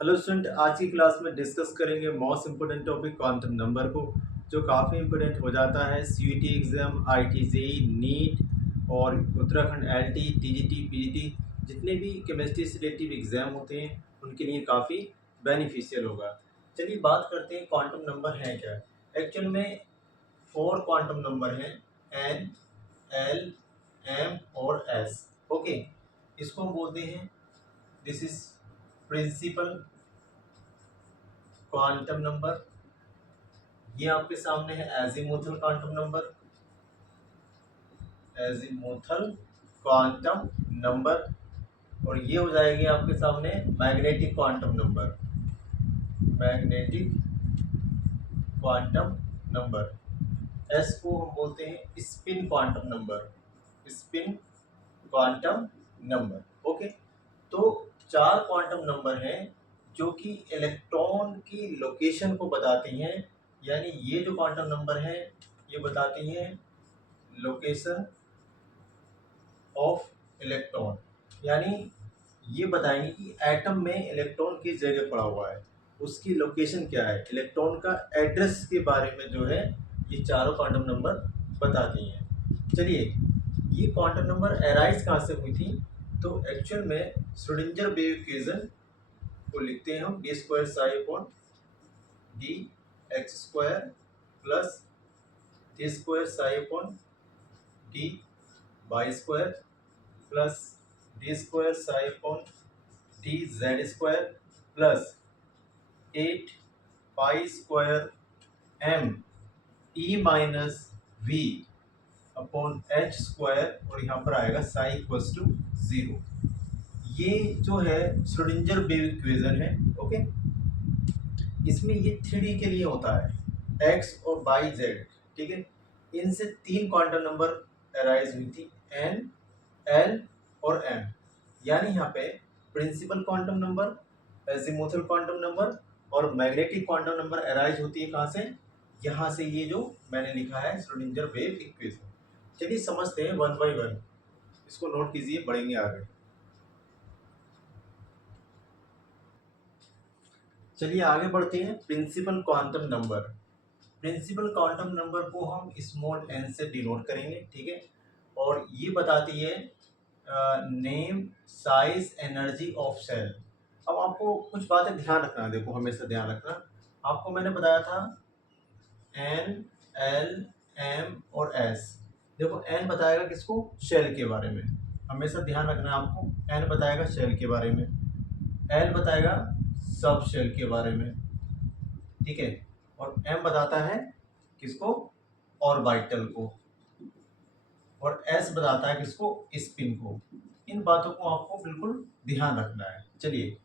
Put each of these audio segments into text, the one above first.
Hello student, आज की class में डिस्कस करेंगे most important topic quantum number को, जो काफ़ी इम्पोर्टेंट हो जाता है CUET exam, IT JEE, NEET और उत्तराखंड एलटी, टीजीटी, पीजीटी जितने भी केमिस्ट्री से रिलेटिव एग्ज़ाम होते हैं उनके लिए काफ़ी बेनिफिशियल होगा। चलिए बात करते हैं क्वांटम नंबर हैं क्या। एक्चुअल में 4 क्वांटम नंबर हैं, एन, एल, एम और एस। ओके, इसको हम बोलते हैं, this is principal quantum number. ये आपके सामने है azimuthal quantum number, azimuthal quantum number. और ये हो जाएगी आपके सामने magnetic quantum number, magnetic quantum number. S को हम बोलते हैं spin quantum number, spin quantum number. Okay, तो 4 क्वांटम नंबर हैं जो कि इलेक्ट्रॉन की लोकेशन को बताती हैं। यानी ये जो क्वांटम नंबर हैं ये बताती हैं लोकेशन ऑफ इलेक्ट्रॉन। यानी ये बताएंगे कि एटम में इलेक्ट्रॉन किस जगह पड़ा हुआ है, उसकी लोकेशन क्या है, इलेक्ट्रॉन का एड्रेस के बारे में जो है ये चारों क्वांटम नंबर बताती हैं। चलिए, ये क्वांटम नंबर एराइज कहाँ से हुई थी, तो एक्चुअल में श्रोडिंगर वेव इक्वेशन को लिखते हैं हम d square psi upon d x square plus d square psi upon d y square plus d square psi upon d z square plus 8 pi square m e minus v upon h square, और यहाँ पर आएगा Sai equals to 0। ये जो है Schrodinger wave equation है। Okay, इसमें ये 3D के लिए होता है, एक्स और वाई जेड। ठीक है, इनसे 3 क्वांटम नंबर अराइज हुई थी, एन, एल और एम। यानी यहाँ पे principal quantum number, azimuthal quantum number और मैग्नेटिक क्वांटम नंबर अराइज होती है कहाँ से, यहाँ से। ये जो मैंने लिखा है श्रोडिंगर वेव इक्वेशन। चलिए समझते हैं वन बाई वन, इसको नोट कीजिए, बढ़ेंगे आगे। चलिए आगे बढ़ते हैं। Principal quantum number, principal quantum number को हम स्मॉल एन से डिनोट करेंगे। ठीक है, और ये बताती है name, size, energy of cell. अब आपको कुछ बातें ध्यान रखना है, देखो हमेशा ध्यान रखना। आपको मैंने बताया था एन, एल, एम और एस। देखो एन बताएगा किसको, शेल के बारे में, हमेशा ध्यान रखना है आपको। एन बताएगा शेल के बारे में, एल बताएगा सब शेल के बारे में, ठीक है, और एम बताता है किसको, ऑर्बिटल को, और एस बताता है किसको, स्पिन को। इन बातों को आपको बिल्कुल ध्यान रखना है। चलिए,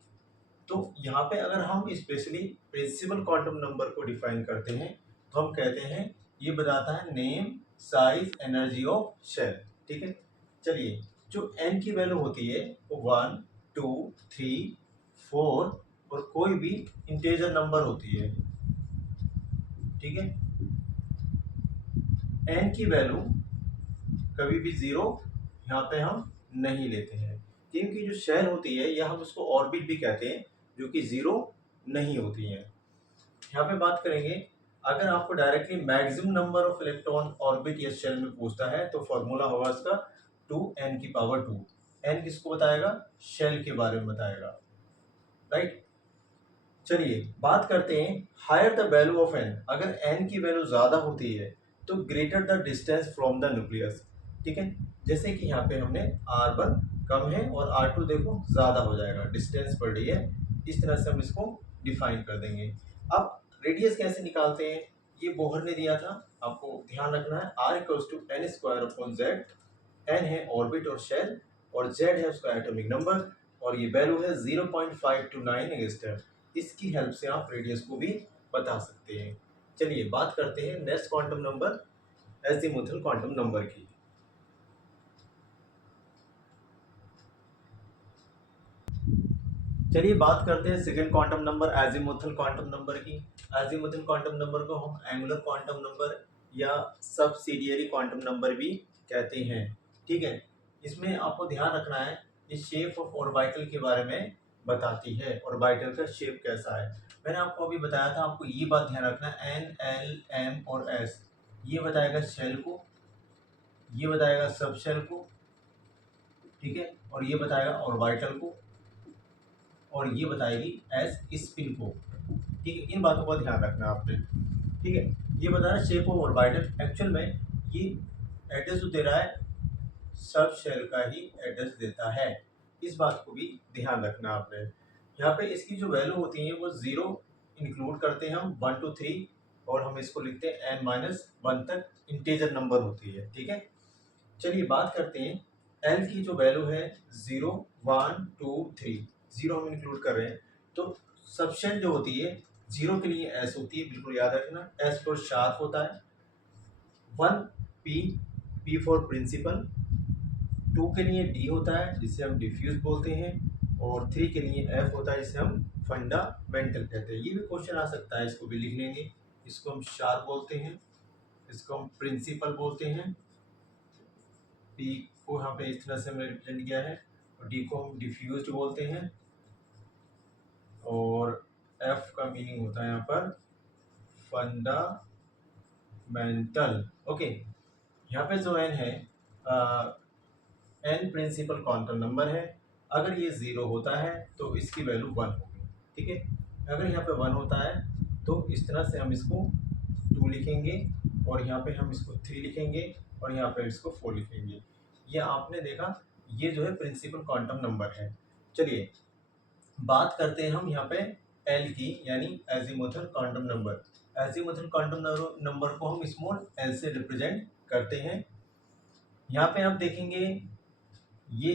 तो यहाँ पे अगर हम स्पेशली प्रिंसिपल क्वांटम नंबर को डिफाइन करते हैं तो हम कहते हैं ये बताता है name, size, energy of shell. ठीक है, चलिए, जो एन की वैल्यू होती है वो 1, 2, 3, 4 और कोई भी इंटीजर नंबर होती है। ठीक है, एन की वैल्यू कभी भी 0 यहाँ पे हम नहीं लेते हैं, क्योंकि जो शेल होती है या हम उसको ऑर्बिट भी कहते हैं, जो कि 0 नहीं होती है। यहाँ पे बात करेंगे, अगर आपको directly maximum number of electron orbit या शेल में पूछता है तो फॉर्मूला होगा इसका 2n की पावर 2। n किसको बताएगा, शेल के बारे में बताएगा, राइट। चलिए बात करते हैं higher the value of n, अगर n की वैल्यू ज़्यादा होती है तो greater the distance from the nucleus. ठीक है, जैसे कि यहाँ पे हमने R1 कम है और R2 देखो ज़्यादा हो जाएगा, डिस्टेंस बढ़ रही है, इस तरह से हम इसको डिफाइन कर देंगे। अब रेडियस कैसे निकालते हैं, ये बोहर ने दिया था, आपको ध्यान रखना है। R equals to n square upon z. N है ऑर्बिट और शेल, और जेड है उसका एटॉमिक नंबर, और ये वैल्यू है 0.529 एंगस्ट्रॉम। इसकी हेल्प से आप रेडियस को भी बता सकते हैं। चलिए बात करते हैं next quantum number, azimuthal quantum number की। चलिए बात करते हैं second quantum number, azimuthal quantum number की। एजीमुथल क्वांटम नंबर को हम एंगुलर क्वांटम नंबर या सब्सिडियरी क्वांटम नंबर भी कहते हैं। ठीक है, इसमें आपको ध्यान रखना है, इस शेप ऑफ ऑर्बिटल के बारे में बताती है, ऑर्बिटल का शेप कैसा है। मैंने आपको अभी बताया था, आपको ये बात ध्यान रखना, एन, एल, एम और एस ये बताएगा शेल को, ये बताएगा सब शेल को, ठीक है, और ये बताएगा ऑर्बिटल को, और ये बताएगी एस स्पिन को, ठीक है। इन बातों का ध्यान रखना आपने, ठीक है। ये बता रहा है शेप ऑफ ऑर्बिटल, एक्चुअल में ये एड्रेस जो दे रहा है सब शेल का ही एड्रेस देता है, इस बात को भी ध्यान रखना आपने। यहाँ पे इसकी जो वैल्यू होती है वो 0 इंक्लूड करते हैं हम 1 to 3, और हम इसको लिखते हैं n-1 तक इंटीजर नंबर होती है, ठीक है। चलिए बात करते हैं एल की जो वैल्यू है 0, 1, 2, 3, 0 हम इंक्लूड कर रहे हैं, तो सबशेल जो होती है 0 के लिए एस होती है, बिल्कुल याद रखना, एस फॉर शार्प होता है, 1 पी, पी फॉर प्रिंसिपल, 2 के लिए डी होता है जिसे हम डिफ्यूज बोलते हैं, और 3 के लिए एफ होता है जिसे हम फंडामेंटल कहते हैं। ये भी क्वेश्चन आ सकता है, इसको भी लिख लेंगे। इसको हम शार्प बोलते हैं, इसको हम प्रिंसिपल बोलते हैं, पी को यहाँ पे इस तरह से हमने रिप्रेजेंट किया है, और डी को हम डिफ्यूज्ड बोलते हैं, और एफ का मीनिंग होता है यहाँ पर फंडामेंटल। ओके, यहाँ पे जो एन है, एन प्रिंसिपल क्वांटम नंबर है, अगर ये 0 होता है तो इसकी वैल्यू 1 होगी, ठीक है। अगर यहाँ पे 1 होता है तो इस तरह से हम इसको 2 लिखेंगे, और यहाँ पे हम इसको 3 लिखेंगे, और यहाँ पे इसको 4 लिखेंगे। ये आपने देखा, ये जो है प्रिंसिपल क्वांटम नंबर है। चलिए बात करते हैं हम यहाँ पे एल की, यानी azimuthal quantum number. Azimuthal quantum number को हम स्मॉल एल से रिप्रेजेंट करते हैं। यहाँ पे आप देखेंगे ये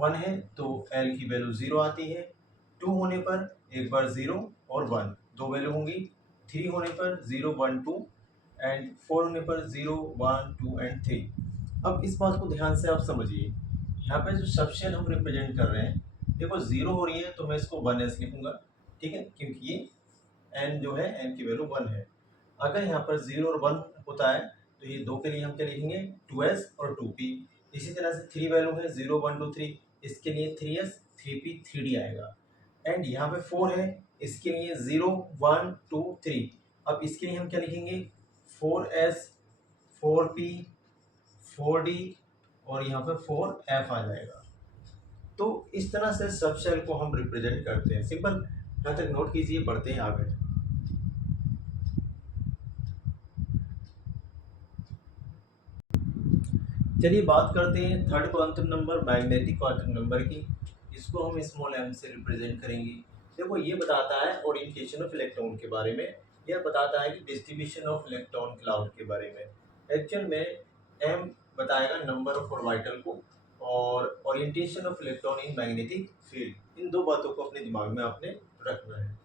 1 है तो एल की वैल्यू 0 आती है, 2 होने पर एक बार 0 और 1 दो वैल्यू होंगी, 3 होने पर 0, 1, 2, एंड 4 होने पर 0, 1, 2 एंड 3। अब इस बात को ध्यान से आप समझिए, यहाँ पे जो सबशेल हम रिप्रेजेंट कर रहे हैं, देखो 0 हो रही है तो मैं इसको 1s लिखूंगा, ठीक है, क्योंकि ये n जो है n की वैल्यू 1 है। अगर यहाँ पर 0 और 1 होता है तो ये दो के लिए हम क्या लिखेंगे, 2s और 2p। इसी तरह से 3 वैल्यू है 0, 1, 2, 3, इसके लिए 3s, 3p, 3d आएगा। एंड यहाँ पे 4 है, इसके लिए 0, 1, 2, 3। अब इसके लिए हम क्या लिखेंगे, 4s, 4p, 4d, और यहाँ पे 4f आ जाएगा। तो इस तरह से सब शेल को हम रिप्रेजेंट करते हैं, सिंपल। यहाँ तक नोट कीजिए, बढ़ते हैं आगे। चलिए बात करते हैं third quantum number, magnetic quantum number की। इसको हम स्मॉल m से रिप्रेजेंट करेंगे। देखो ये बताता है ओरिएंटेशन ऑफ इलेक्ट्रॉन के बारे में, यह बताता है कि डिस्ट्रीब्यूशन ऑफ इलेक्ट्रॉन क्लाउड के बारे में। एक्चुअल में m बताएगा नंबर ऑफ ऑर्बिटल को, और orientation of electron in magnetic field. इन दो बातों को अपने दिमाग में आपने रखना है।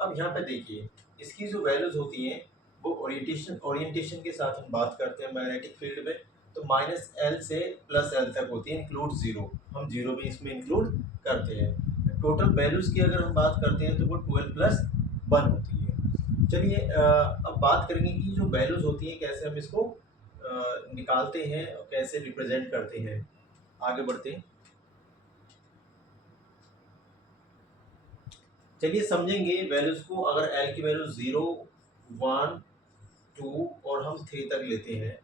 अब यहाँ पे देखिए, इसकी जो वैल्यूज होती हैं वो ओरिएंटेशन के साथ हम बात करते हैं मैग्नेटिक फील्ड में, तो -l से +l तक होती है, इंक्लूड 0, हम 0 भी इसमें इंक्लूड करते हैं। टोटल वैल्यूज़ की अगर हम बात करते हैं तो वो 12 + 1 होती है। चलिए अब बात करेंगे कि जो वैल्यूज़ होती हैं कैसे हम इसको निकालते हैं और कैसे रिप्रेजेंट करते हैं। आगे बढ़ते हैं, चलिए समझेंगे वैल्यूज़ को। अगर l की वैल्यू 0, 1, 2 और हम 3 तक लेते हैं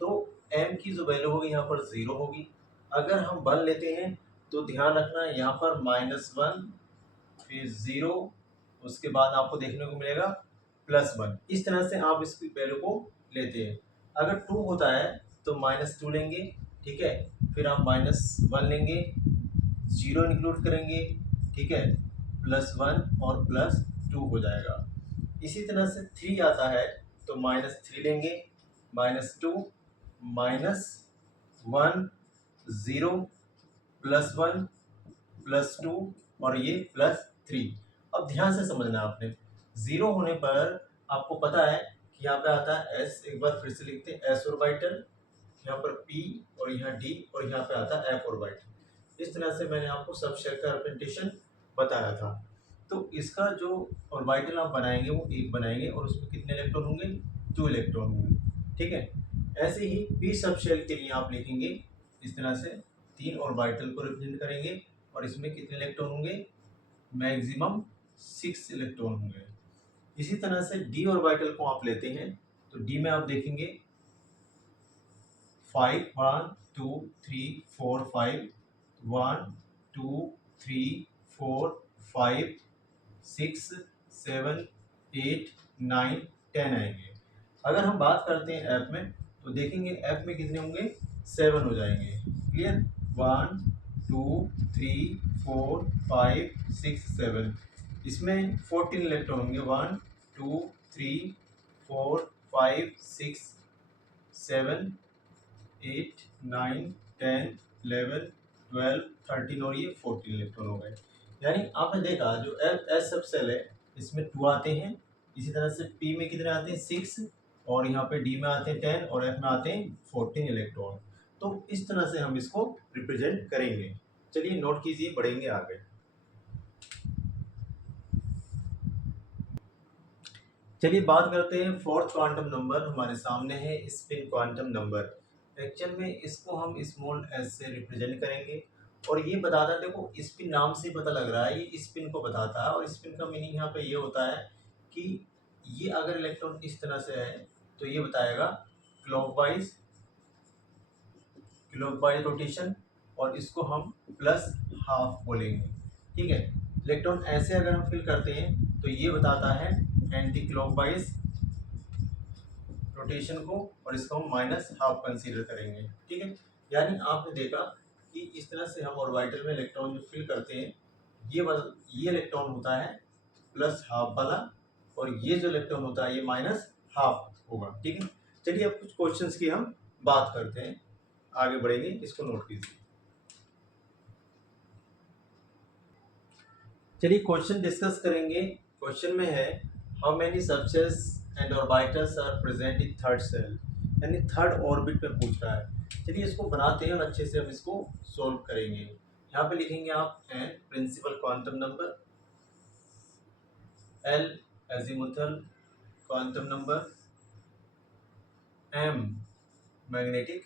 तो m की जो वैल्यू होगी यहाँ पर 0 होगी। अगर हम 1 लेते हैं तो ध्यान रखना यहाँ पर -1, फिर 0, उसके बाद आपको देखने को मिलेगा +1। इस तरह से आप इसकी वैल्यू को लेते हैं। अगर 2 होता है तो -2 लेंगे, ठीक है, फिर आप -1 लेंगे, 0 इंक्लूड करेंगे, ठीक है, +1 और +2 हो जाएगा। इसी तरह से 3 आता है तो -3 लेंगे, -2, -1, 0, +1, +2 और ये +3। अब ध्यान से समझना आपने, 0 होने पर आपको पता है कि यहाँ पे आता है s, एक बार फिर से लिखते हैं s ऑर्बिटल, यहाँ पर p और यहाँ d, और यहाँ पे आता है f ऑर्बिटल। इस तरह से मैंने आपको सब शेल का रिप्रेजेंटेशन बताया था। तो इसका जो ऑर्बिटल आप बनाएंगे वो एक बनाएंगे, और उसमें कितने इलेक्ट्रॉन होंगे, 2 इलेक्ट्रॉन होंगे, ठीक है। ऐसे ही p सब शेल के लिए आप लिखेंगे इस तरह से, 3 ऑर्बिटल को रिप्रेजेंट करेंगे, और इसमें कितने इलेक्ट्रॉन होंगे, मैक्सिमम 6 इलेक्ट्रॉन होंगे। इसी तरह से डी ऑर्बिटल को आप लेते हैं तो डी में आप देखेंगे 5 1 2 3 4 5 1 2 3 4 5 6 7 8 9 10 आएंगे। अगर हम बात करते हैं ऐप में तो देखेंगे ऐप में कितने होंगे 7 हो जाएंगे। क्लियर 1 2 3 4 5 6 7 इसमें 14 इलेक्ट्रॉन होंगे 1 2 3 4 5 6 7 8 9 10 11 12 13 और ये 14 इलेक्ट्रॉन हो गए। यानी आपने देखा जो एस सब सेल है इसमें 2 आते हैं, इसी तरह से पी में कितने आते हैं 6 और यहाँ पे डी में आते हैं 10 और एफ में आते हैं 14 इलेक्ट्रॉन। तो इस तरह से हम इसको रिप्रेजेंट करेंगे। चलिए नोट कीजिए, बढ़ेंगे आगे। चलिए बात करते हैं फोर्थ क्वांटम नंबर हमारे सामने है स्पिन क्वांटम नंबर। एक्चुअल में इसको हम स्मॉल एस से रिप्रेजेंट करेंगे और ये बताता है, देखो स्पिन नाम से ही पता लग रहा है ये स्पिन को बताता है और स्पिन का मीनिंग यहाँ पे ये होता है कि ये अगर इलेक्ट्रॉन इस तरह से है तो ये बताएगा क्लॉकवाइज रोटेशन और इसको हम प्लस हाफ बोलेंगे। ठीक है, इलेक्ट्रॉन ऐसे अगर हम फिल करते हैं तो ये बताता है एंटी क्लॉकवाइज रोटेशन को और इसको हम माइनस हाफ कंसीडर करेंगे। ठीक है, यानी आपने देखा कि इस तरह से हम ऑर्बिटल में इलेक्ट्रॉन जो फिल करते हैं ये इलेक्ट्रॉन होता है प्लस हाफ वाला और ये जो इलेक्ट्रॉन होता है ये माइनस हाफ होगा। ठीक है, चलिए अब कुछ क्वेश्चंस की हम बात करते हैं, आगे बढ़ेंगे, इसको नोट कीजिए। चलिए क्वेश्चन डिस्कस करेंगे। क्वेश्चन में है how many subshells and orbitals are present in third cell, यानी थर्ड ऑर्बिट में पूछ रहा है। चलिए इसको बनाते हैं और अच्छे से हम इसको सॉल्व करेंगे। यहाँ पे लिखेंगे आप n principal quantum number, l azimuthal quantum number, m magnetic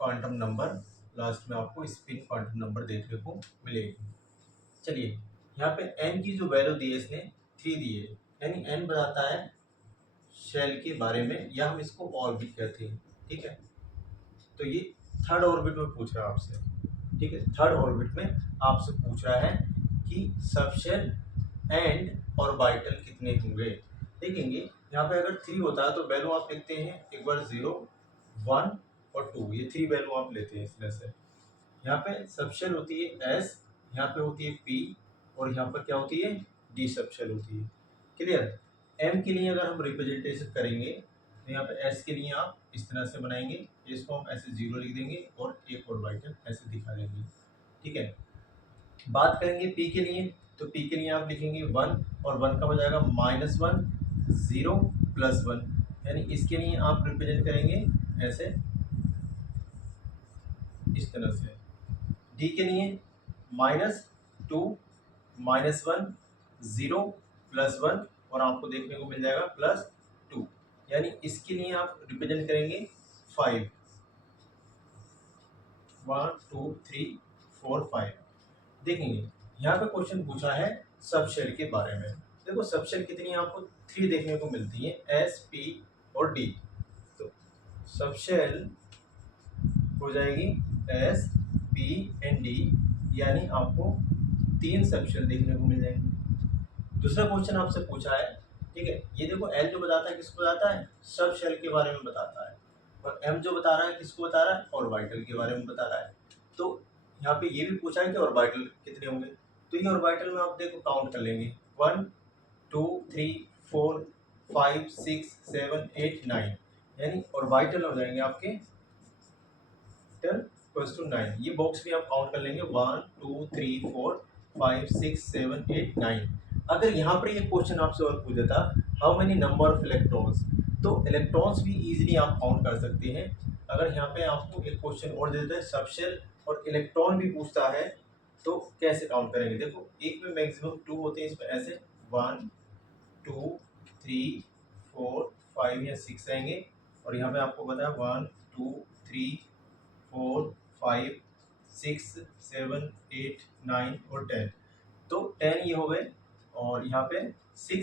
quantum number, last में आपको स्पिन क्वांटम नंबर देखने को मिलेगी। चलिए यहाँ पे n की जो वैल्यू दी है इसने 3 दी है, यानी n बताता है शेल के बारे में या हम इसको ऑर्बिट कहते हैं। ठीक है, तो ये थर्ड ऑर्बिट में पूछ रहा है आपसे। ठीक है, थर्ड ऑर्बिट में आपसे पूछ रहा है कि सबशेल एंड ऑर्बिटल कितने होंगे। देखेंगे यहाँ पे अगर 3 होता है तो वैल्यू आप लिखते हैं एक बार 0 1 और 2, ये 3 वैल्यू आप लेते हैं इस तरह से। यहाँ पे सबशेल होती है S, यहाँ पे होती है P और यहाँ पर क्या होती है D सबशेल होती है। क्लियर, M के लिए अगर हम रिप्रेजेंटेशन करेंगे तो यहाँ पे S के लिए आप इस तरह से बनाएंगे, इसको हम ऐसे 0 लिख देंगे और एक ऑर्बिटल ऐसे दिखा देंगे। ठीक है, बात करेंगे P के लिए तो P के लिए आप लिखेंगे 1 और 1 का हो जाएगा -1 0 +1, यानी इसके लिए आप रिप्रेजेंट करेंगे ऐसे इस तरह से। डी के लिए -2 -1 0 +1 और आपको देखने को मिल जाएगा +2, यानी इसके लिए आप रिप्रेजेंट करेंगे 5 1 2 3 4 5। देखेंगे यहाँ पे क्वेश्चन पूछा है सबशेल के बारे में। देखो सबशेल कितनी आपको 3 देखने को मिलती है, एस पी और डी। तो सबशेल हो जाएगी एस पी एंड डी, यानी आपको 3 सबशेल देखने को मिल जाएंगे। दूसरा क्वेश्चन आपसे पूछा है, ठीक है, ये देखो एल जो बताता है किसको बताता है सबशेल के बारे में बताता है और एम जो बता रहा है किसको बता रहा है ऑर्बिटल के बारे में बता रहा है। तो यहाँ पे ये भी पूछा है कि ऑर्बिटल कितने होंगे, तो ये ऑर्बिटल में आप देखो काउंट कर लेंगे 1 2 3 4 5 6 7 8 9, यानी ऑर्बिटल हो जाएंगे आपके 9। ये बॉक्स भी आप काउंट कर लेंगे 1 2 3 4 5 6 7 8 9। अगर यहाँ पर ये क्वेश्चन आपसे और पूछ देता how many number of electrons, तो इलेक्ट्रॉन्स भी इजीली आप काउंट कर सकते हैं। अगर यहाँ पे आपको एक क्वेश्चन और दे देता है सबशेल और इलेक्ट्रॉन भी पूछता है तो कैसे काउंट करेंगे। देखो एक में मैक्सिमम 2 होते हैं, इसमें ऐसे 1 2 3 4 5 या 6 आएंगे और यहाँ पे आपको पता है 1 2 3 4 5 6 7 8 9 और 10। तो 10 ये हो गए, और यहाँ पे 6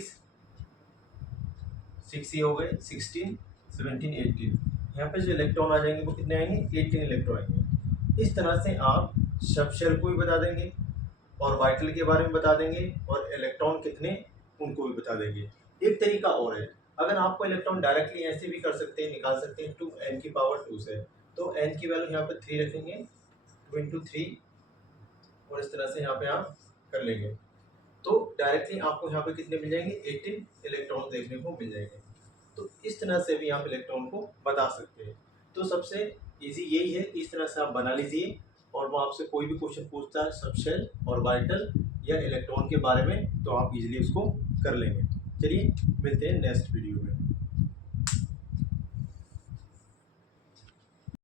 ये हो गए, 16 17 18। यहाँ पे जो इलेक्ट्रॉन आ जाएंगे वो कितने आएंगे, 18 इलेक्ट्रॉन आएंगे। इस तरह से आप सब शेल को भी बता देंगे, और वाइटल के बारे में बता देंगे, और इलेक्ट्रॉन कितने उनको भी बता देंगे। एक तरीका और है, अगर आपको इलेक्ट्रॉन डायरेक्टली ऐसे भी कर सकते हैं, निकाल सकते हैं 2n⁻2 से, तो n की वैल्यू यहाँ पे 3 रखेंगे, 2 इंटू 3, और इस तरह से यहाँ पे आप कर लेंगे, तो डायरेक्टली आपको यहाँ पे कितने मिल जाएंगे, 18 इलेक्ट्रॉन देखने को मिल जाएंगे। तो इस तरह से भी आप इलेक्ट्रॉन को बता सकते हैं। तो सबसे इजी यही है कि इस तरह से आप बना लीजिए, और वो आपसे कोई भी क्वेश्चन पूछता है सबशेल और वाइटल या इलेक्ट्रॉन के बारे में, तो आप इजीली उसको कर लेंगे। चलिए मिलते हैं नेक्स्ट वीडियो में।